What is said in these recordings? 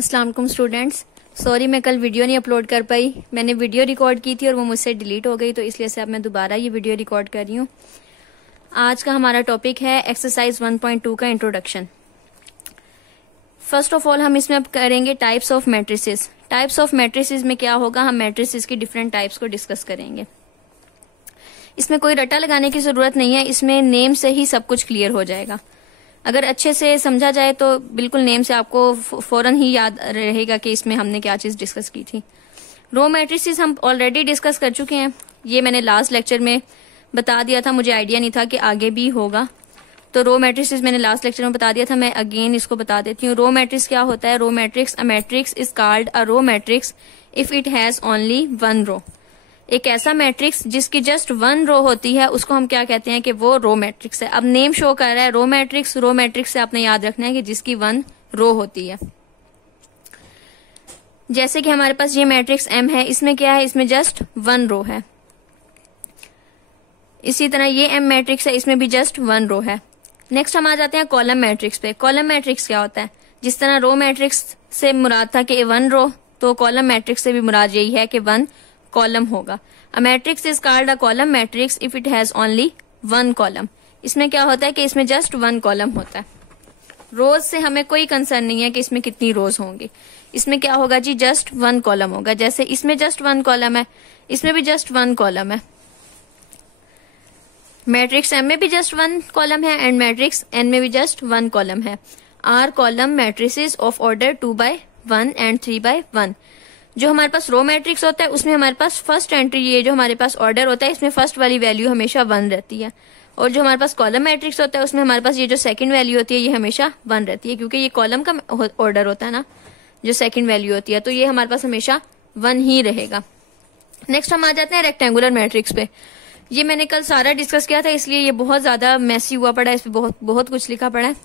अस्सलाम वालेकुम students. Sorry मैं कल वीडियो नहीं अपलोड कर पाई। मैंने वीडियो रिकॉर्ड की थी और वो मुझसे डिलीट हो गई, तो इसलिए से अब मैं दोबारा ये वीडियो रिकॉर्ड कर रही हूँ। आज का हमारा टॉपिक है एक्सरसाइज 1.2 का इंट्रोडक्शन। फर्स्ट ऑफ ऑल हम इसमें अब करेंगे types of matrices. Types of matrices में क्या होगा, हम मैट्रिसेस की डिफरेंट टाइप्स को डिस्कस करेंगे। इसमें कोई रट्टा लगाने की जरूरत नहीं है, इसमें नेम से ही सब कुछ क्लियर हो जाएगा। अगर अच्छे से समझा जाए तो बिल्कुल नेम से आपको फौरन ही याद रहेगा कि इसमें हमने क्या चीज डिस्कस की थी। रो मैट्रिसेस हम ऑलरेडी डिस्कस कर चुके हैं, ये मैंने लास्ट लेक्चर में बता दिया था, मुझे आइडिया नहीं था कि आगे भी होगा। तो रो मैट्रिसेस मैंने लास्ट लेक्चर में बता दिया था, मैं अगेन इसको बता देती हूँ। रो मैट्रिक्स क्या होता है? Row matrix, a matrix is called a row matrix if it has only one row. एक ऐसा मैट्रिक्स जिसकी जस्ट वन रो होती है उसको हम क्या कहते हैं कि वो रो मैट्रिक्स है। अब नेम शो कर रहा है रो मैट्रिक्स, रो मैट्रिक्स से आपने याद रखना है कि जिसकी वन रो होती है। जैसे कि हमारे पास ये मैट्रिक्स एम है, इसमें क्या है, इसमें जस्ट वन रो है। इसी तरह ये एम मैट्रिक्स है, इसमें भी जस्ट वन रो है। नेक्स्ट हम आ जाते हैं कॉलम मैट्रिक्स पे। कॉलम मैट्रिक्स क्या होता है? जिस तरह रो मैट्रिक्स से मुराद था कि वन रो, तो कॉलम मैट्रिक्स से भी मुराद यही है कि वन कॉलम होगा। अ matrix is called a column matrix if it has only one column. इसमें क्या होता है कि इसमें जस्ट वन कॉलम होता है। रोज से हमें कोई कंसर्न नहीं है कि इसमें कितनी रोज होंगी। इसमें क्या होगा जी, जस्ट वन कॉलम होगा। जैसे इसमें जस्ट वन कॉलम है, इसमें भी जस्ट वन कॉलम है। मैट्रिक्स एम में भी जस्ट वन कॉलम है एंड मैट्रिक्स एन में भी जस्ट वन कॉलम है। Are column matrices of order 2/1 and 3/1। जो हमारे पास रो मैट्रिक्स होता है उसमें हमारे पास फर्स्ट एंट्री, ये जो हमारे पास ऑर्डर होता है, इसमें फर्स्ट वाली वैल्यू हमेशा वन रहती है। और जो हमारे पास कॉलम मैट्रिक्स होता है उसमें हमारे पास ये जो सेकंड वैल्यू होती है ये हमेशा वन रहती है, क्योंकि ये कॉलम का ऑर्डर होता है ना, जो सेकंड वैल्यू होती है, तो ये हमारे पास हमेशा वन ही रहेगा। नेक्स्ट हम आ जाते हैं रेक्टेंगुलर मैट्रिक्स पे। ये मैंने कल सारा डिस्कस किया था, इसलिए ये बहुत ज्यादा मैसी हुआ पड़ा है, इस पे बहुत कुछ लिखा पड़ा है,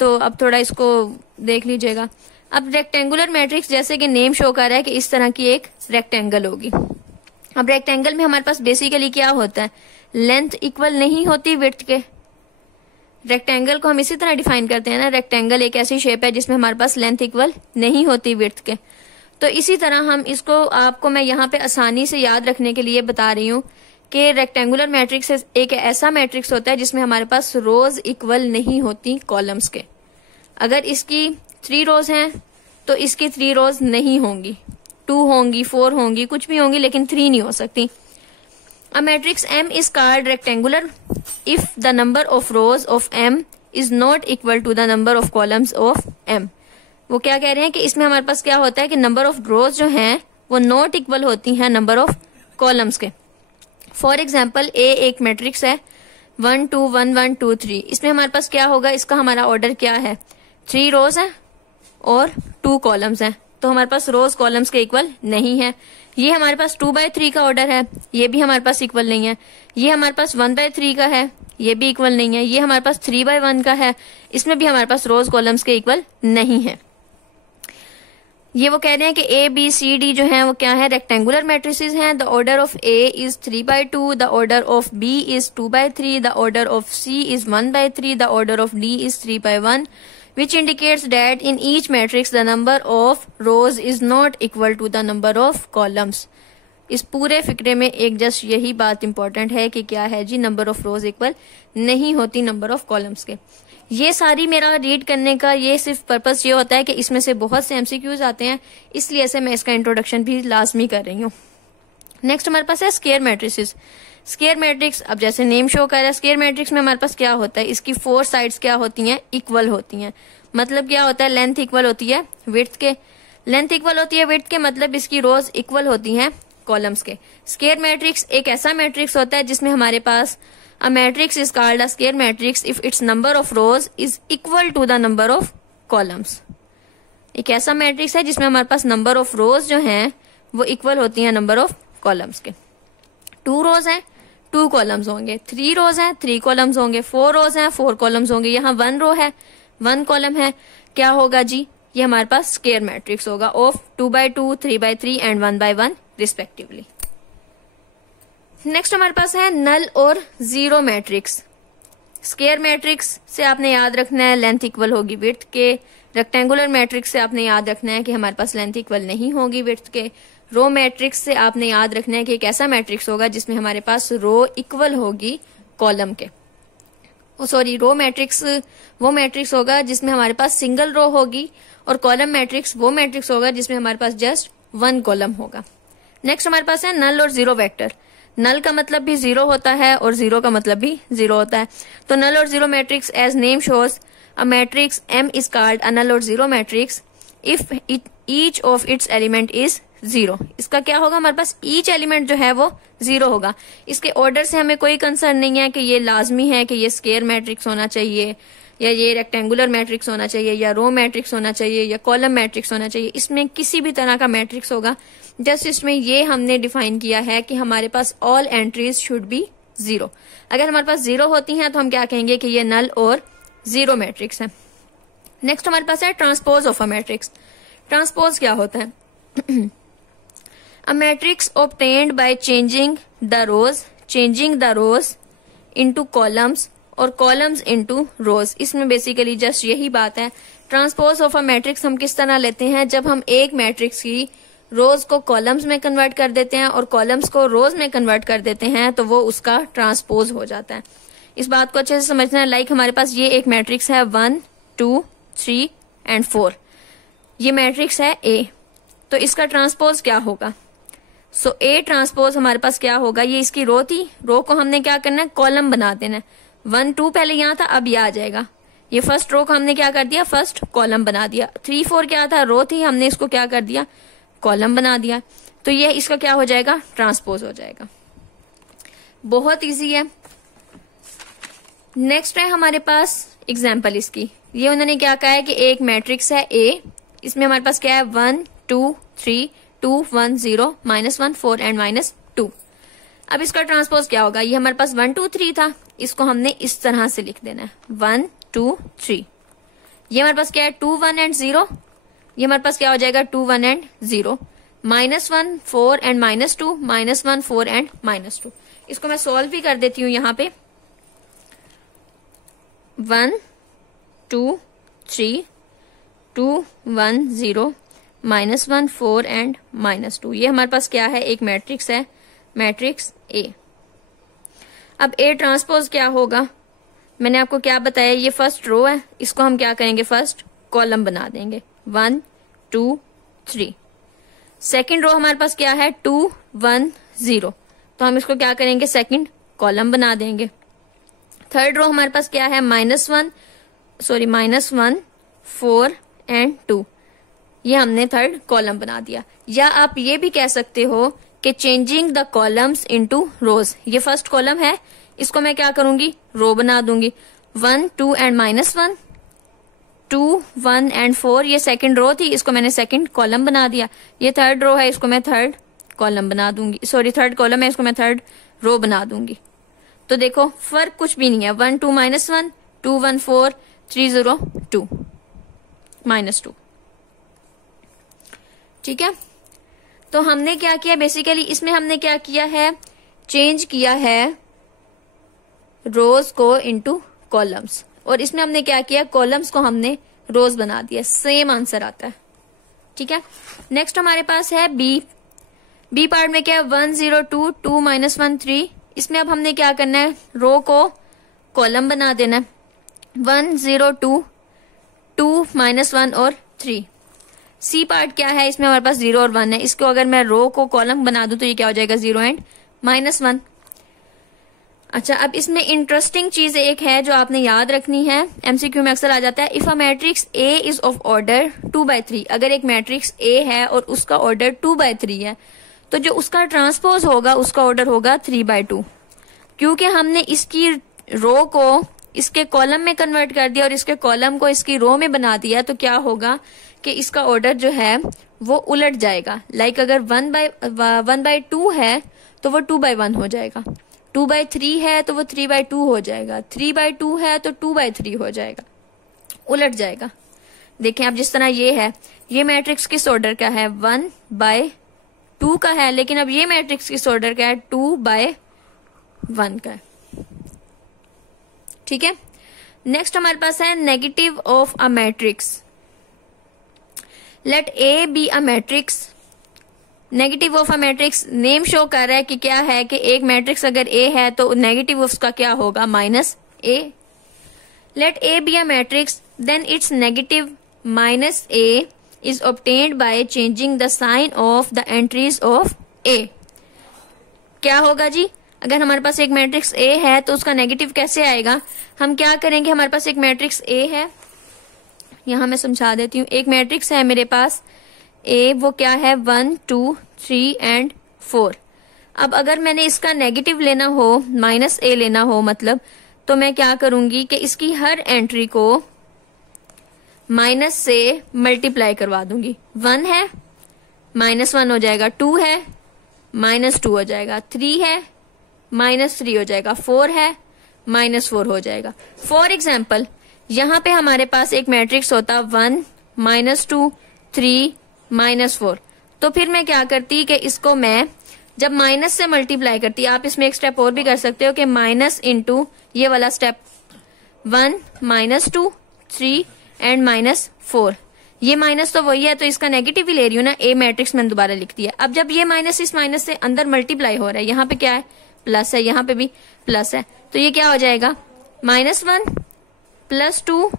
तो अब थोड़ा इसको देख लीजिएगा। अब रेक्टेंगुलर मैट्रिक्स, जैसे कि नेम शो कर रहा है कि इस तरह की एक रेक्टेंगल होगी। अब रेक्टेंगल में हमारे पास बेसिकली क्या होता है, लेंथ इक्वल नहीं होती विड्थ के। रेक्टेंगल को हम इसी तरह डिफाइन करते हैं ना, रेक्टेंगल एक ऐसी शेप है जिसमें हमारे पास लेंथ इक्वल नहीं होती विड्थ के। तो इसी तरह हम इसको, आपको मैं यहाँ पे आसानी से याद रखने के लिए बता रही हूँ कि रेक्टेंगुलर मैट्रिक्स एक ऐसा मैट्रिक्स होता है जिसमें हमारे पास रोज इक्वल नहीं होती कॉलम्स के। अगर इसकी 3 रोज हैं तो इसकी 3 रोज नहीं होंगी, 2 होंगी, 4 होंगी, कुछ भी होंगी, लेकिन 3 नहीं हो सकती। A matrix M is called rectangular if the number of rows of M is not equal to the number of columns of M. वो क्या कह रहे हैं कि इसमें हमारे पास क्या होता है कि नंबर ऑफ रोज जो हैं वो नॉट इक्वल होती हैं नंबर ऑफ कॉलम्स के। फॉर एग्जाम्पल ए एक मैट्रिक्स है 1 2 1 1 2 3। इसमें हमारे पास क्या होगा, इसका हमारा ऑर्डर क्या है, 3 रोज है और 2 कॉलम्स हैं, तो हमारे पास रोज कॉलम्स के इक्वल नहीं है। ये हमारे पास 2/3 का ऑर्डर है, ये भी हमारे पास इक्वल नहीं है। ये हमारे पास 1/3 का है, ये भी इक्वल नहीं है। ये हमारे पास 3/1 का है, इसमें भी हमारे पास रोज कॉलम्स के इक्वल नहीं है। ये वो कह रहे हैं कि ए बी सी डी जो है वो क्या है, रेक्टेंगुलर मैट्रिसेस हैं। The order of A is 3/2, the order of B is 2/3, the order of C is 1/3, the order of D is 3/1, which indicates that in each matrix the number of rows is not equal to the number of columns। इस पूरे फिक्रे में एक just यही बात important है कि क्या है जी, नंबर ऑफ रोज इक्वल नहीं होती नंबर ऑफ कॉलम्स के। ये सारी मेरा रीड करने का ये सिर्फ पर्पस ये होता है कि इसमें से बहुत से एमसीक्यूज आते हैं, इसलिए से मैं इसका इंट्रोडक्शन भी लाजमी कर रही हूँ। नेक्स्ट हमारे पास है स्क्वायर मैट्रिसेस। स्क्वायर मैट्रिक्स, अब जैसे नेम शो कर रहा है, स्क्वायर मैट्रिक्स में हमारे पास क्या होता है, इसकी 4 साइड्स क्या होती हैं, इक्वल होती हैं। मतलब क्या होता है, लेंथ इक्वल होती है विड्थ के। लेंथ इक्वल होती है विड्थ के, मतलब इसकी रोज इक्वल होती हैं कॉलम्स के। स्क्वायर मैट्रिक्स एक ऐसा मैट्रिक्स होता है जिसमें हमारे पास a matrix is called a square matrix if its number of rows is equal to the number of columns. एक ऐसा मैट्रिक्स है जिसमें हमारे पास नंबर ऑफ रोज जो हैं वो इक्वल होती हैं नंबर ऑफ कॉलम्स के। 2 रोज हैं, 2 कॉलम्स होंगे, 3 रोज हैं, 3 कॉलम्स होंगे, 4 रोज हैं, 4 कॉलम्स होंगे। यहाँ 1 रो है, 1 कॉलम है, क्या होगा जी, ये हमारे पास स्क्वायर मैट्रिक्स होगा ऑफ 2/2, 3/3 एंड 1/1 रिस्पेक्टिवली। नेक्स्ट हमारे पास है नल or zero matrix. Square matrix से आपने याद रखना है लेंथ इक्वल होगी विड्थ के, रेक्टेंगुलर मैट्रिक्स से आपने याद रखना है कि हमारे पास लेंथ इक्वल नहीं होगी विड्थ के। रो मैट्रिक्स से आपने याद रखना है कि एक ऐसा मैट्रिक्स होगा जिसमें हमारे पास रो इक्वल होगी कॉलम के। सॉरी, रो मैट्रिक्स वो मैट्रिक्स होगा जिसमें हमारे पास सिंगल रो होगी, और कॉलम मैट्रिक्स वो मैट्रिक्स होगा जिसमें हमारे पास जस्ट वन कॉलम होगा। नेक्स्ट हमारे पास है नल और जीरो वेक्टर। नल का मतलब भी जीरो होता है और जीरो का मतलब भी जीरो होता है। तो null or zero matrix as name shows a matrix M is called a null or zero matrix if each of its element is zero. इसका क्या होगा, हमारे पास ईच एलिमेंट जो है वो जीरो होगा। इसके ऑर्डर से हमें कोई कंसर्न नहीं है कि ये लाजमी है कि ये स्क्वायर मैट्रिक्स होना चाहिए, या ये रेक्टेंगुलर मैट्रिक्स होना चाहिए, या रो मैट्रिक्स होना चाहिए, या कॉलम मैट्रिक्स होना चाहिए। इसमें किसी भी तरह का मैट्रिक्स होगा, जस्ट इसमें ये हमने डिफाइन किया है कि हमारे पास all entries should be zero. अगर हमारे पास जीरो होती हैं तो हम क्या कहेंगे कि ये नल और जीरो मैट्रिक्स है। नेक्स्ट हमारे पास है transpose of a matrix. Transpose क्या होता है? A matrix obtained by changing the rose into columns और कॉलम्स इनटू रोज। इसमें बेसिकली जस्ट यही बात है। ट्रांसपोज ऑफ अ मैट्रिक्स हम किस तरह लेते हैं, जब हम एक मैट्रिक्स की रोज को कॉलम्स में कन्वर्ट कर देते हैं और कॉलम्स को रोज में कन्वर्ट कर देते हैं तो वो उसका ट्रांसपोज हो जाता है। इस बात को अच्छे से समझना है। लाइक हमारे पास ये एक मैट्रिक्स है 1, 2, 3 एंड 4। ये मैट्रिक्स है A, तो इसका ट्रांसपोज क्या होगा? सो A ट्रांसपोज हमारे पास क्या होगा, ये इसकी रो थी, रो को हमने क्या करना है, कॉलम बना देना है। 1, 2 पहले यहाँ था, अब ये आ जाएगा। ये फर्स्ट रो को हमने क्या कर दिया, फर्स्ट कॉलम बना दिया। 3, 4 क्या था, रो थी, हमने इसको क्या कर दिया, कॉलम बना दिया। तो ये इसका क्या हो जाएगा, ट्रांसपोज हो जाएगा। बहुत इजी है। नेक्स्ट है हमारे पास एग्जाम्पल इसकी। ये उन्होंने क्या कहा है कि एक मैट्रिक्स है A, इसमें हमारे पास क्या है 1, 2, 3, 2, 1, 0, -1, 4 एंड -2। अब इसका ट्रांसपोज क्या होगा, ये हमारे पास 1, 2, 3 था, इसको हमने इस तरह से लिख देना है 1, 2, 3। ये हमारे पास क्या है 2, 1 एंड 0, ये हमारे पास क्या हो जाएगा 2, 1 एंड 0, -1, 4 एंड -2, -1, 4 एंड -2। इसको मैं सॉल्व भी कर देती हूँ यहाँ पे। 1, 2, 3, 2, 1, 0, -1, 4 एंड -2। ये हमारे पास क्या है, एक मैट्रिक्स है, मैट्रिक्स A। अब A ट्रांसपोज क्या होगा, मैंने आपको क्या बताया, ये फर्स्ट रो है, इसको हम क्या करेंगे, फर्स्ट कॉलम बना देंगे 1, 2, 3। सेकेंड रो हमारे पास क्या है 2, 1, 0, तो हम इसको क्या करेंगे, सेकेंड कॉलम बना देंगे। थर्ड रो हमारे पास क्या है -1, 4 एंड 2, ये हमने थर्ड कॉलम बना दिया। या आप ये भी कह सकते हो कि चेंजिंग द कॉलम्स इनटू रोज। ये फर्स्ट कॉलम है, इसको मैं क्या करूंगी, रो बना दूंगी। 1, 2 एंड -1, 2, 1 एंड 4, ये सेकंड रो थी, इसको मैंने सेकंड कॉलम बना दिया। ये थर्ड रो है, इसको मैं थर्ड कॉलम बना दूंगी, थर्ड कॉलम है, इसको मैं थर्ड रो बना दूंगी। तो देखो फर्क कुछ भी नहीं है, 1, 2, -1, 2, 1, 4, 3, 0, 2, -2। ठीक है, तो हमने क्या किया, बेसिकली इसमें हमने क्या किया है, चेंज किया है रोज को इनटू कॉलम्स, और इसमें हमने क्या किया, कॉलम्स को हमने रोज बना दिया। सेम आंसर आता है। ठीक है, नेक्स्ट हमारे पास है बी पार्ट में क्या है 1, 0, 2, 2, -1, 3। इसमें अब हमने क्या करना है, रो को कॉलम बना देना है 1, 0, 2, 2, -1 और 3। सी पार्ट क्या है, इसमें हमारे पास 0 और 1 है, इसको अगर मैं रो को कॉलम बना दूं तो ये क्या हो जाएगा 0 एंड -1। अच्छा, अब इसमें इंटरेस्टिंग चीज एक है जो आपने याद रखनी है, एमसीक्यू में अक्सर आ जाता है। If a matrix A is of order 2/3, अगर एक मैट्रिक्स A है और उसका ऑर्डर 2/3 है तो जो उसका ट्रांसपोज होगा उसका ऑर्डर होगा 3/2। क्योंकि हमने इसकी रो को इसके कॉलम में कन्वर्ट कर दिया और इसके कॉलम को इसकी रो में बना दिया, तो क्या होगा कि इसका ऑर्डर जो है वो उलट जाएगा। लाइक अगर 1/2 है तो वो 2/1 हो जाएगा, 2/3 है तो वो 3/2 हो जाएगा, 3/2 है तो 2/3 हो जाएगा, उलट जाएगा। देखें अब जिस तरह ये है, ये मैट्रिक्स किस ऑर्डर का है, 1/2 का है, लेकिन अब ये मैट्रिक्स किस ऑर्डर का है, 2/1 का है। ठीक है, नेक्स्ट हमारे पास है negative of a matrix. Let A be a matrix, negative of a matrix name show कर रहा है कि क्या है कि एक मैट्रिक्स अगर ए है तो नेगेटिव उसका क्या होगा, minus A. Let A be a matrix then its negative minus A is obtained by changing the sign of the entries of A. क्या होगा जी, अगर हमारे पास एक मैट्रिक्स ए है तो उसका नेगेटिव कैसे आएगा, हम क्या करेंगे, हमारे पास एक मैट्रिक्स ए है, यहां मैं समझा देती हूँ। एक मैट्रिक्स है मेरे पास ए, वो क्या है 1 2 3 एंड 4। अब अगर मैंने इसका नेगेटिव लेना हो, माइनस ए लेना हो मतलब, तो मैं क्या करूंगी कि इसकी हर एंट्री को माइनस से मल्टीप्लाई करवा दूंगी। 1 है -1 हो जाएगा, 2 है -2 हो जाएगा, 3 है -3 हो जाएगा, 4 है -4 हो जाएगा। फॉर एग्जाम्पल यहां पे हमारे पास एक मैट्रिक्स होता 1 -2 3 -4, तो फिर मैं क्या करती कि इसको मैं जब माइनस से मल्टीप्लाई करती, आप इसमें एक स्टेप और भी कर सकते हो कि माइनस इंटू ये वाला स्टेप 1 -2 3 एंड -4, ये माइनस तो वही है तो इसका नेगेटिव ही ले रही हूँ ना, ए मैट्रिक्स मैंने दोबारा लिख दिया। अब जब ये माइनस इस माइनस से अंदर मल्टीप्लाई हो रहा है, यहाँ पे क्या है प्लस है, यहाँ पे भी प्लस है, तो ये क्या हो जाएगा -1 +2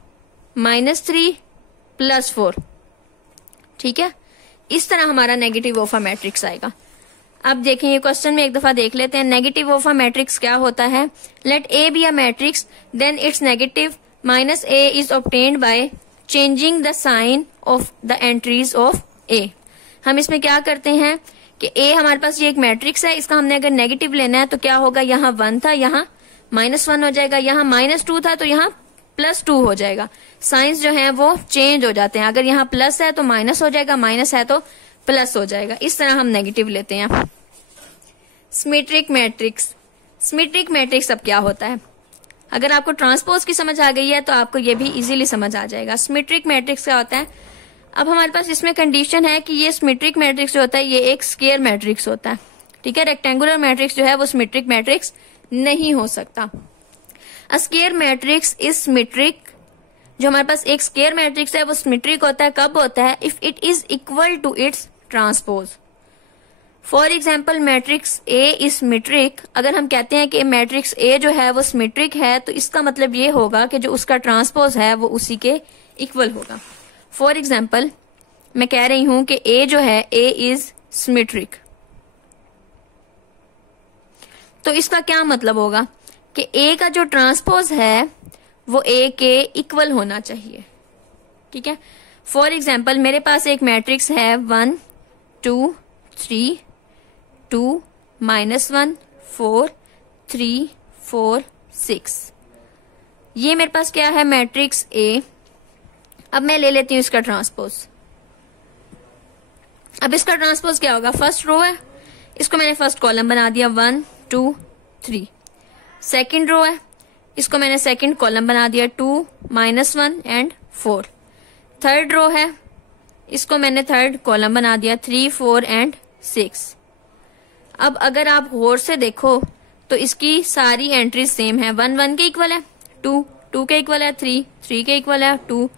-3 +4। ठीक है, इस तरह हमारा नेगेटिव ऑफ अ मैट्रिक्स आएगा। अब देखें ये क्वेश्चन में एक दफा देख लेते हैं। नेगेटिव ऑफ अ मैट्रिक्स क्या होता है, let A be a matrix then its negative minus A is obtained by changing the sign of the entries of A. हम इसमें क्या करते हैं कि ए हमारे पास ये एक मैट्रिक्स है, इसका हमने अगर नेगेटिव लेना है तो क्या होगा, यहाँ 1 था यहाँ -1 हो जाएगा, यहाँ -2 था तो यहाँ +2 हो जाएगा। साइंस जो है वो चेंज हो जाते हैं, अगर यहाँ प्लस है तो माइनस हो जाएगा, माइनस है तो प्लस हो जाएगा। इस तरह हम नेगेटिव लेते हैं। सिमेट्रिक मैट्रिक्स, सिमेट्रिक मैट्रिक्स अब क्या होता है, अगर आपको ट्रांसपोज की समझ आ गई है तो आपको ये भी इजीली समझ आ जाएगा। सिमेट्रिक मैट्रिक्स क्या होता है, अब हमारे पास इसमें कंडीशन है कि ये सिमेट्रिक मैट्रिक्स जो होता है ये एक स्क्वायर मैट्रिक्स होता है। ठीक है, रेक्टेंगुलर मैट्रिक्स जो है वो सिमेट्रिक मैट्रिक्स नहीं हो सकता। अ स्क्वायर मैट्रिक्स इज सिमेट्रिक, जो हमारे पास एक स्क्वायर मैट्रिक्स है वो सिमेट्रिक होता है, कब होता है, if it is equal to its transpose. For example matrix A is symmetric, अगर हम कहते हैं कि मैट्रिक्स ए जो है वो सिमेट्रिक है तो इसका मतलब ये होगा कि जो उसका ट्रांसपोज है वो उसी के इक्वल होगा। फॉर एग्जाम्पल मैं कह रही हूं कि ए जो है ए इज सिमेट्रिक, तो इसका क्या मतलब होगा कि ए का जो ट्रांसपोज है वो ए के इक्वल होना चाहिए। ठीक है, फॉर एग्जाम्पल मेरे पास एक मैट्रिक्स है 1 2 3 2 -1 4 3 4 6, ये मेरे पास क्या है मैट्रिक्स ए। अब मैं ले लेती हूं इसका ट्रांसपोज। अब इसका ट्रांसपोज क्या होगा, फर्स्ट रो है, इसको मैंने फर्स्ट कॉलम बना दिया 1 2 3। सेकंड रो है, इसको मैंने सेकंड कॉलम बना दिया 2 -1 एंड 4। थर्ड रो है, इसको मैंने थर्ड कॉलम बना दिया 3 4 एंड 6। अब अगर आप गौर से देखो तो इसकी सारी एंट्रीज सेम है। 1 1 के इक्वल है, 2 2 के इक्वल है, 3 3 के इक्वल है, 2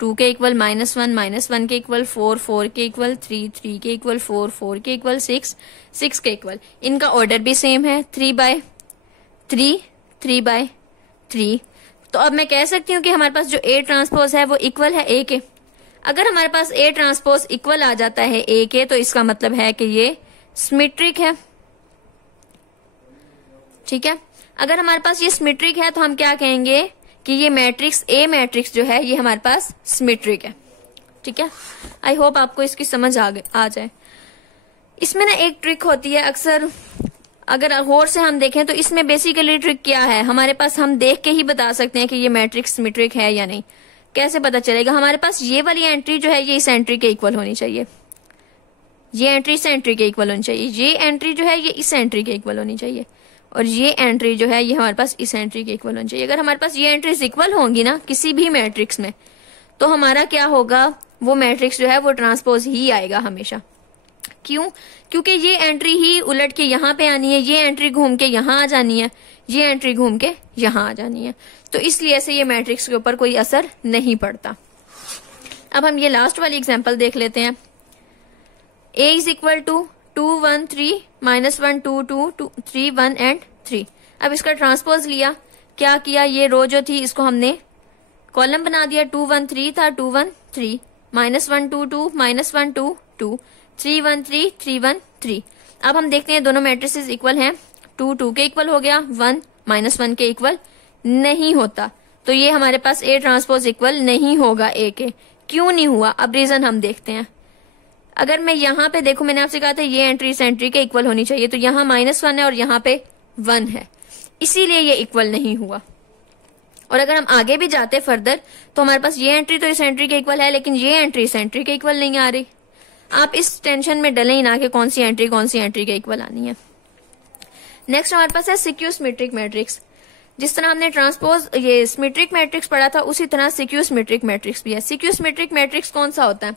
2 के इक्वल, -1 -1 के इक्वल, 4 4 के इक्वल, 3 3 के इक्वल, 4 4 के इक्वल, 6 6 के इक्वल। इनका ऑर्डर भी सेम है 3/3 3/3। तो अब मैं कह सकती हूँ कि हमारे पास जो ए ट्रांसपोज है वो इक्वल है ए के। अगर हमारे पास ए ट्रांसपोज इक्वल आ जाता है ए के तो इसका मतलब है कि ये सिमेट्रिक है। ठीक है, अगर हमारे पास ये सिमेट्रिक है तो हम क्या कहेंगे कि ये मैट्रिक्स ए मैट्रिक्स जो है ये हमारे पास सिमेट्रिक है। ठीक है, आई होप आपको इसकी समझ आ जाए। इसमें ना एक ट्रिक होती है, अक्सर अगर गौर से हम देखें तो इसमें बेसिकली ट्रिक क्या है, हमारे पास हम देख के ही बता सकते हैं कि ये मैट्रिक्स सिमेट्रिक है या नहीं। कैसे पता चलेगा, हमारे पास ये वाली एंट्री जो है ये इस एंट्री के इक्वल होनी चाहिए, ये एंट्री इस एंट्री के इक्वल होनी चाहिए, ये एंट्री जो है ये इस एंट्री के इक्वल होनी चाहिए, और ये एंट्री जो है ये हमारे पास इस एंट्री के इक्वल होनी चाहिए। अगर हमारे पास ये एंट्रीज इक्वल होंगी ना किसी भी मैट्रिक्स में तो हमारा क्या होगा, वो मैट्रिक्स जो है वो ट्रांसपोज ही आएगा हमेशा। क्यों, क्योंकि ये एंट्री ही उलट के यहाँ पे आनी है, ये एंट्री घूम के यहाँ आ जानी है, ये एंट्री घूम के यहाँ आ जानी है, तो इसलिए से ये मैट्रिक्स के ऊपर कोई असर नहीं पड़ता। अब हम ये लास्ट वाली एग्जांपल देख लेते हैं। a is equal to 2 1 3 -1 2 2 2 3 1 and 3। अब इसका ट्रांसपोज लिया, क्या किया, ये रो जो थी इसको हमने कॉलम बना दिया। 2 1 3 था, 2 1 3, -1 2 2 -1 2 2 3 1 3 3 1 3। अब हम देखते हैं दोनों मैट्रिसेस इक्वल हैं। 2 2 के इक्वल हो गया, 1 -1 के इक्वल नहीं होता, तो ये हमारे पास A ट्रांसपोज इक्वल नहीं होगा A के। क्यों नहीं हुआ, अब रीजन हम देखते हैं। अगर मैं यहाँ पे देखूं, मैंने आपसे कहा था ये एंट्री इस एंट्री के इक्वल होनी चाहिए, तो यहाँ -1 है और यहाँ पे 1 है, इसीलिए ये इक्वल नहीं हुआ। और अगर हम आगे भी जाते फर्दर तो हमारे पास ये एंट्री तो इस एंट्री के इक्वल है, लेकिन ये एंट्री इस एंट्री के इक्वल नहीं आ रही। आप इस टेंशन में डले ही ना कि कौन सी एंट्री के इक्वल आनी है। नेक्स्ट हमारे पास है सिक्यू सिमेट्रिक मैट्रिक्स। जिस तरह हमने ट्रांसपोज ये सिमेट्रिक मैट्रिक्स पढ़ा था, उसी तरह सिक्यू सिमेट्रिक मैट्रिक्स भी है। सिक्यू सिमेट्रिक मैट्रिक्स कौन सा होता है?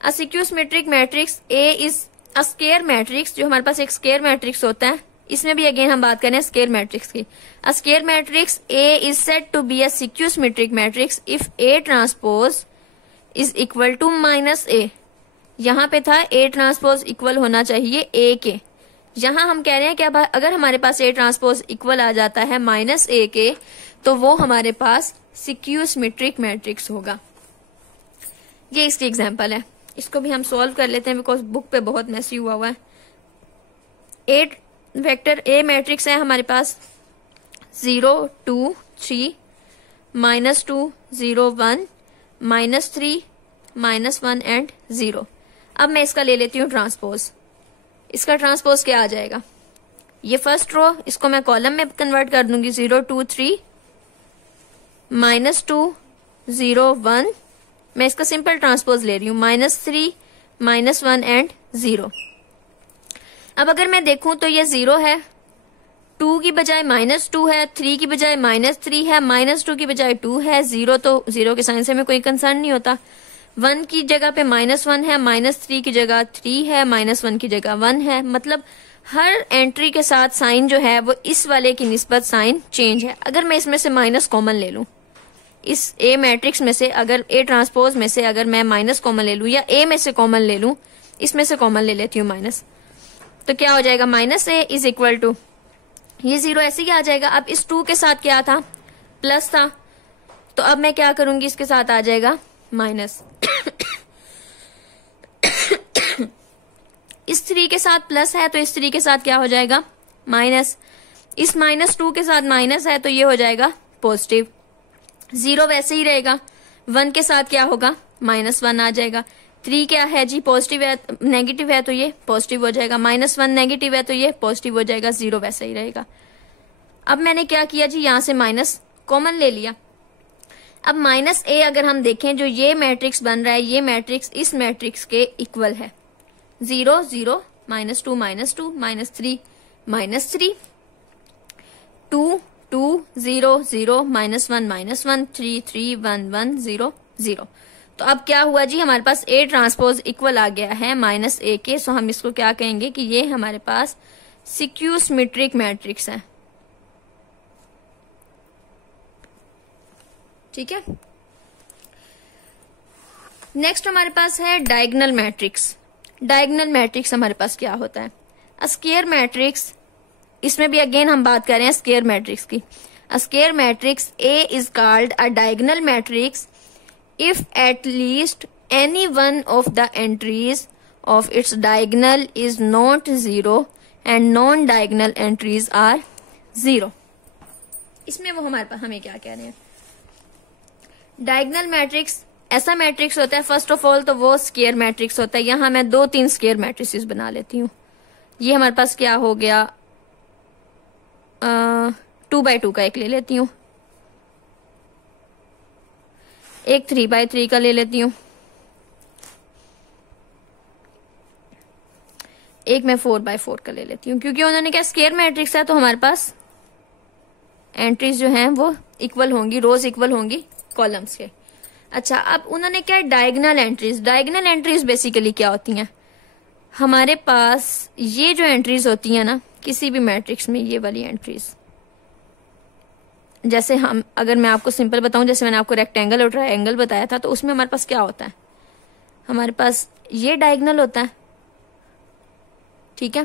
A skew symmetric matrix A is a square matrix, जो हमारे पास एक स्क्वायर मैट्रिक्स होता है। इसमें भी अगेन हम बात करें स्क्वायर मैट्रिक्स की। A square matrix A is said to be a skew symmetric matrix if A transpose is equal to -a। यहाँ पे था A ट्रांसपोज इक्वल होना चाहिए A के, यहाँ हम कह रहे हैं कि अब अगर हमारे पास A ट्रांसपोज इक्वल आ जाता है -a के, तो वो हमारे पास सिक्यू सिमेट्रिक मैट्रिक्स होगा। ये इसकी एग्जांपल है, इसको भी हम सॉल्व कर लेते हैं बिकॉज बुक पे बहुत मैसी हुआ हुआ है। A वेक्टर A मैट्रिक्स है हमारे पास 0 2 3 -2 0 1 -3 -1 एंड 0। अब मैं इसका ले लेती हूँ ट्रांसपोज। इसका ट्रांसपोज क्या आ जाएगा? ये फर्स्ट रो, इसको मैं कॉलम में कन्वर्ट कर दूंगी। 0 2 3 -2 0 1, मैं इसका सिंपल ट्रांसपोज ले रही हूँ, -3 -1 एंड 0। अब अगर मैं देखूं तो ये 0 है, 2 की बजाय -2 है, 3 की बजाय -3 है, -2 की बजाय 2 है, 0 तो 0 के साइन से हमें कोई कंसर्न नहीं होता। 1 की जगह पे -1 है, -3 की जगह 3 है, -1 की जगह 1 है। मतलब हर एंट्री के साथ साइन जो है वो इस वाले की निस्बत साइन चेंज है। अगर मैं इसमें से माइनस कॉमन ले लूं, इस A मैट्रिक्स में से अगर A ट्रांसपोज में से अगर मैं माइनस कॉमन ले लूं या A में से कॉमन ले लूं, इसमें से कॉमन ले लेती हूँ माइनस, तो क्या हो जाएगा? -a इज इक्वल टू ये 0 ऐसे ही आ जाएगा। अब इस 2 के साथ क्या था? प्लस था, तो अब मैं क्या करूंगी, इसके साथ आ जाएगा माइनस। इस 3 के साथ प्लस है तो इस 3 के साथ क्या हो जाएगा? माइनस। इस -2 के साथ माइनस है तो ये हो जाएगा पॉजिटिव। 0 वैसे ही रहेगा। 1 के साथ क्या होगा? -1 आ जाएगा। 3 क्या है जी? पॉजिटिव है, नेगेटिव है तो ये पॉजिटिव हो जाएगा। -1 नेगेटिव है तो ये पॉजिटिव हो जाएगा। 0 वैसे ही रहेगा। अब मैंने क्या किया जी, यहां से माइनस कॉमन ले लिया। अब -a अगर हम देखें, जो ये मैट्रिक्स बन रहा है, ये मैट्रिक्स इस मैट्रिक्स के इक्वल है। 0 0 -2 -2 -3 -3 2 2 0 0 -1 -1 3 3 1 1 0 0। तो अब क्या हुआ जी, हमारे पास A ट्रांसपोज इक्वल आ गया है -a के। सो हम इसको क्या कहेंगे कि ये हमारे पास सिक्यू सिमेट्रिक मैट्रिक्स है। ठीक है। नेक्स्ट हमारे पास है डायगोनल मैट्रिक्स। डायगोनल मैट्रिक्स हमारे पास क्या होता है? अ स्क्वायर मैट्रिक्स, इसमें भी अगेन हम बात कर रहे हैं स्क्वायर मैट्रिक्स की। A square matrix A is called a diagonal matrix if at least any one of the entries of its diagonal is not 0 and non-diagonal entries are 0। इसमें वो हमें क्या कह रहे हैं? डायगोनल मैट्रिक्स ऐसा मैट्रिक्स होता है, फर्स्ट ऑफ ऑल तो वो स्क्वायर मैट्रिक्स होता है। यहां मैं 2-3 स्क्वायर मैट्रिसेस बना लेती हूँ। ये हमारे पास क्या हो गया, 2x2 का एक ले लेती हूँ, एक 3x3 का ले लेती हूँ, एक मैं 4x4 का ले लेती हूँ। क्योंकि उन्होंने क्या स्क्वायर मैट्रिक्स है तो हमारे पास एंट्रीज जो हैं वो इक्वल होंगी, रोज इक्वल होंगी कॉलम्स के। अच्छा, अब उन्होंने क्या diagonal entries. Diagonal entries basically क्या होती हैं? हमारे पास ये जो एंट्रीज होती हैं ना किसी भी मैट्रिक्स में, ये वाली एंट्रीज जैसे हम, अगर मैं आपको सिंपल बताऊं, जैसे मैंने आपको रेक्टेंगल और ट्रायंगल बताया था, तो उसमें हमारे पास क्या होता है, हमारे पास ये डायगोनल होता है, ठीक है।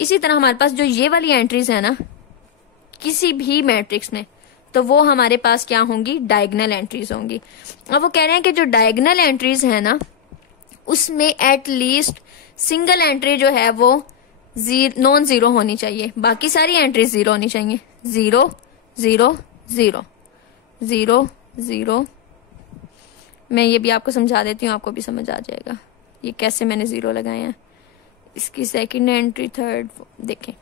इसी तरह हमारे पास जो ये वाली एंट्रीज है ना किसी भी मैट्रिक्स में, तो वो हमारे पास क्या होंगी, डायगोनल एंट्रीज होंगी। अब वो कह रहे हैं कि जो डायगोनल एंट्रीज है ना उसमें एट लीस्ट सिंगल एंट्री जो है वो नॉन जीरो होनी चाहिए, बाकी सारी एंट्रीज जीरो होनी चाहिए। 0 0 0 0 0। मैं ये भी आपको समझा देती हूँ, आपको भी समझ आ जाएगा ये कैसे मैंने जीरो लगाए हैं। इसकी सेकंड एंट्री, थर्ड, देखें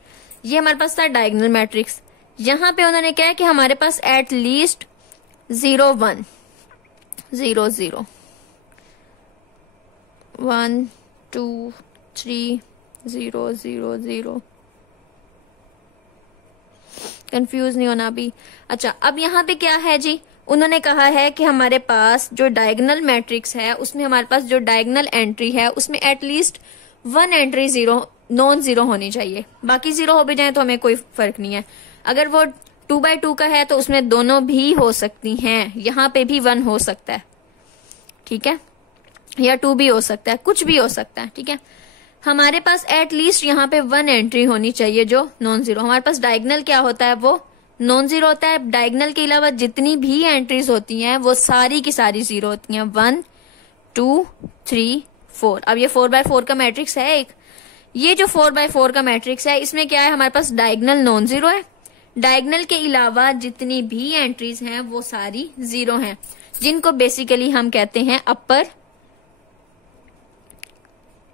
ये हमारे पास था डायगोनल मैट्रिक्स। यहां पे उन्होंने क्या है कि हमारे पास एट लीस्ट 0 1 0 0 1 2 3 0 0 0। कंफ्यूज नहीं होना अभी। अच्छा, अब यहाँ पे क्या है जी, उन्होंने कहा है कि हमारे पास जो डायगोनल मैट्रिक्स है उसमें हमारे पास जो डायगोनल एंट्री है उसमें एटलीस्ट 1 एंट्री नॉन जीरो होनी चाहिए, बाकी जीरो हो भी जाए तो हमें कोई फर्क नहीं है। अगर वो 2 by 2 का है तो उसमें दोनों भी हो सकती हैं, यहाँ पे भी 1 हो सकता है, ठीक है, या 2 भी हो सकता है, कुछ भी हो सकता है, ठीक है। हमारे पास एट लीस्ट यहाँ पे 1 एंट्री होनी चाहिए जो नॉन जीरो। हमारे पास डायगोनल क्या होता है, वो नॉन जीरो होता है। डायगोनल के अलावा जितनी भी एंट्रीज होती हैं वो सारी की सारी जीरो होती हैं। 1 2 3 4। अब ये 4 by 4 का मैट्रिक्स है एक, ये जो 4 by 4 का मैट्रिक्स है इसमें क्या है, हमारे पास डायगोनल नॉन जीरो है, डायगोनल के अलावा जितनी भी एंट्रीज हैं वो सारी जीरो हैं, जिनको बेसिकली हम कहते हैं अपर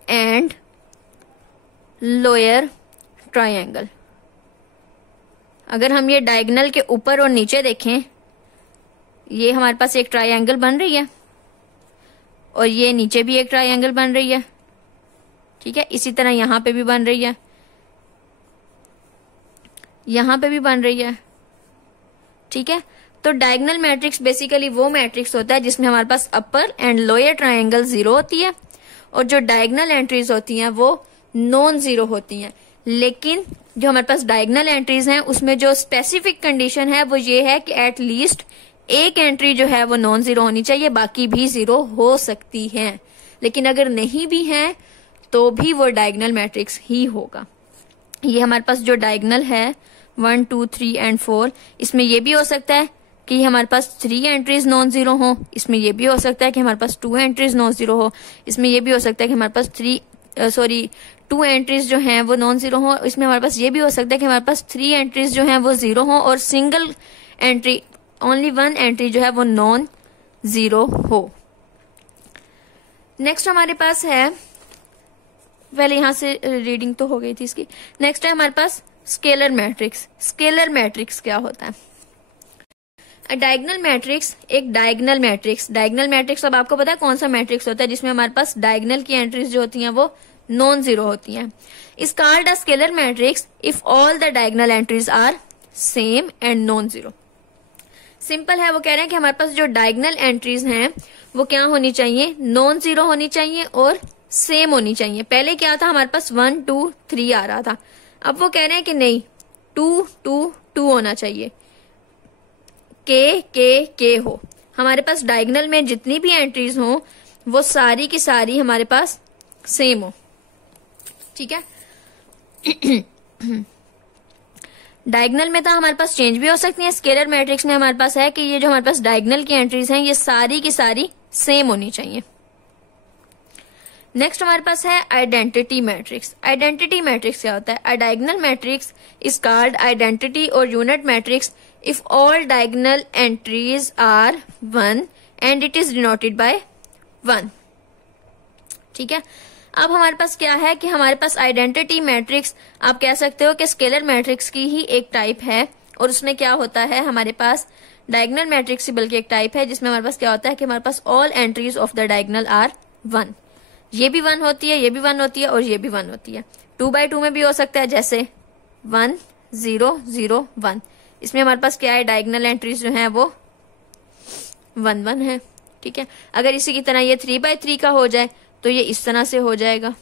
एंड लोअर ट्रायंगल। अगर हम ये डायगोनल के ऊपर और नीचे देखें, ये हमारे पास एक ट्रायंगल बन रही है और ये नीचे भी एक ट्रायंगल बन रही है, ठीक है। इसी तरह यहां पे भी बन रही है, यहां पे भी बन रही है, ठीक है। तो डायगोनल मैट्रिक्स बेसिकली वो मैट्रिक्स होता है जिसमें हमारे पास अपर एंड लोअर ट्रायंगल जीरो होती है और जो डायगोनल एंट्रीज होती हैं वो नॉन जीरो होती हैं। लेकिन जो हमारे पास डायगोनल एंट्रीज हैं उसमें जो स्पेसिफिक कंडीशन है वो ये है कि एट लीस्ट एक एंट्री जो है वो नॉन जीरो होनी चाहिए, बाकी भी जीरो हो सकती हैं, लेकिन अगर नहीं भी है तो भी वो डायगोनल मैट्रिक्स ही होगा। ये हमारे पास जो डायगोनल है 1 2 3 एंड 4, इसमें ये भी हो सकता है कि हमारे पास 3 एंट्रीज नॉन जीरो हो, इसमें ये भी हो सकता है कि हमारे पास 2 एंट्रीज नॉन जीरो हो, इसमें ये भी हो सकता है कि हमारे पास 2 एंट्रीज जो हैं वो नॉन जीरो हो, इसमें हमारे पास ये भी हो सकता है कि हमारे पास 3 एंट्रीज जो हैं वो जीरो हो और सिंगल एंट्री, ओनली 1 एंट्री जो है वो नॉन जीरो हो। नेक्स्ट हमारे पास है, पहले यहां से रीडिंग तो हो गई थी इसकी। नेक्स्ट है हमारे पास स्केलर मैट्रिक्स। स्केलर मैट्रिक्स क्या होता है? डायगोनल मैट्रिक्स, एक डायगोनल मैट्रिक्स, डायगोनल मैट्रिक्स अब आपको पता है कौन सा मैट्रिक्स होता है जिसमें हमारे पास डायगोनल की एंट्रीज जो होती हैं वो नॉन जीरो होती हैं। Is called a scalar matrix if all the diagonal entries are same and non zero. Simple है, वो कह रहे हैं कि हमारे पास जो डायगोनल एंट्रीज हैं वो क्या होनी चाहिए, नॉन जीरो होनी चाहिए और सेम होनी चाहिए। पहले क्या था, हमारे पास 1 2 3 आ रहा था, अब वो कह रहे हैं कि नहीं 2 2 2 होना चाहिए, के हो। हमारे पास डायगोनल में जितनी भी एंट्रीज हो वो सारी की सारी हमारे पास सेम हो, ठीक है। डायगोनल में तो हमारे पास चेंज भी हो सकती है, स्केलर मैट्रिक्स में हमारे पास है कि ये जो हमारे पास डायगोनल की एंट्रीज हैं ये सारी की सारी सेम होनी चाहिए। नेक्स्ट हमारे पास है आइडेंटिटी मैट्रिक्स। आइडेंटिटी मैट्रिक्स क्या होता है? A diagonal matrix is called identity or unit matrix if all diagonal entries are 1 and it is denoted by 1, ठीक है। अब हमारे पास क्या है कि हमारे पास आइडेंटिटी मैट्रिक्स आप कह सकते हो कि स्केलर मैट्रिक्स की ही एक टाइप है और उसमें क्या होता है, हमारे पास डायगोनल मैट्रिक्स की बल्कि एक टाइप है जिसमें हमारे पास क्या होता है कि हमारे पास all entries of the diagonal are 1। ये भी 1 होती है, ये भी 1 होती है और ये भी 1 होती है। 2 by 2 में भी हो सकता है, जैसे 1 0 0 1। इसमें हमारे पास क्या है, डायगोनल एंट्रीज जो है वो 1 1 है, ठीक है। अगर इसी की तरह ये 3 by 3 का हो जाए तो ये इस तरह से हो जाएगा,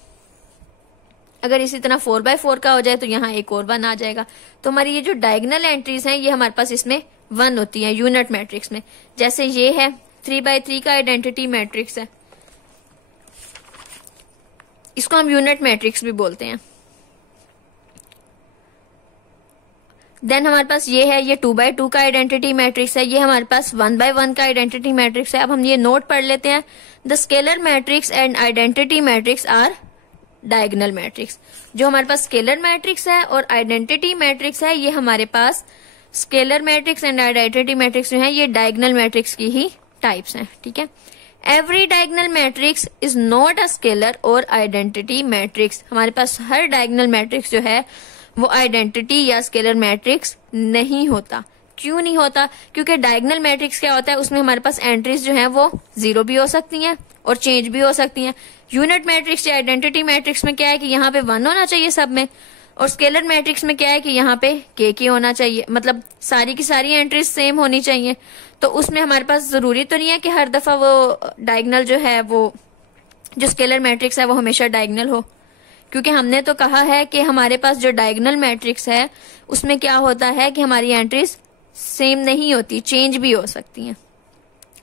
अगर इसी तरह 4x4 का हो जाए तो यहाँ एक और 1 आ जाएगा। तो हमारी ये जो डायगोनल एंट्रीज हैं ये हमारे पास इसमें 1 होती है यूनिट मैट्रिक्स में। जैसे ये है 3x3 का आइडेंटिटी मैट्रिक्स है, इसको हम यूनिट मैट्रिक्स भी बोलते हैं। देन हमारे पास ये है, ये 2x2 का आइडेंटिटी मैट्रिक्स है, ये हमारे पास 1x1 का आइडेंटिटी मैट्रिक्स है। अब हम ये नोट पढ़ लेते हैं, the scalar matrix and identity matrix are diagonal matrix. जो हमारे पास स्केलर मैट्रिक्स है और आइडेंटिटी मैट्रिक्स है, ये हमारे पास scalar matrix and identity matrix जो है ये डायगोनल मैट्रिक्स की ही टाइप्स हैं। ठीक है, every diagonal matrix is not a scalar और आइडेंटिटी मैट्रिक्स। हमारे पास हर डायगोनल मैट्रिक्स जो है वो आइडेंटिटी या स्केलर मैट्रिक्स नहीं होता। क्यों नहीं होता? क्योंकि डायगोनल मैट्रिक्स क्या होता है, उसमें हमारे पास एंट्रीज जो है वो 0 भी हो सकती हैं और चेंज भी हो सकती हैं। यूनिट मैट्रिक्स या आइडेंटिटी मैट्रिक्स में क्या है कि यहाँ पे 1 होना चाहिए सब में, और स्केलर मैट्रिक्स में क्या है कि यहाँ पे के होना चाहिए, मतलब सारी की सारी एंट्रीज सेम होनी चाहिए। तो उसमें हमारे पास जरूरी तो नहीं है कि हर दफा वो डायगोनल जो है वो जो स्केलर मैट्रिक्स है वो हमेशा डायगोनल हो, क्योंकि हमने तो कहा है कि हमारे पास जो डायगोनल मैट्रिक्स है उसमें क्या होता है कि हमारी एंट्रीज सेम नहीं होती, चेंज भी हो सकती हैं।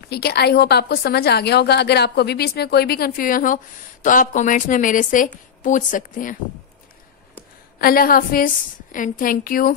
ठीक है, आई होप आपको समझ आ गया होगा। अगर आपको अभी भी इसमें कोई भी कंफ्यूजन हो तो आप कमेंट्स में मेरे से पूछ सकते हैं। अल्लाह हाफिज एंड थैंक यू।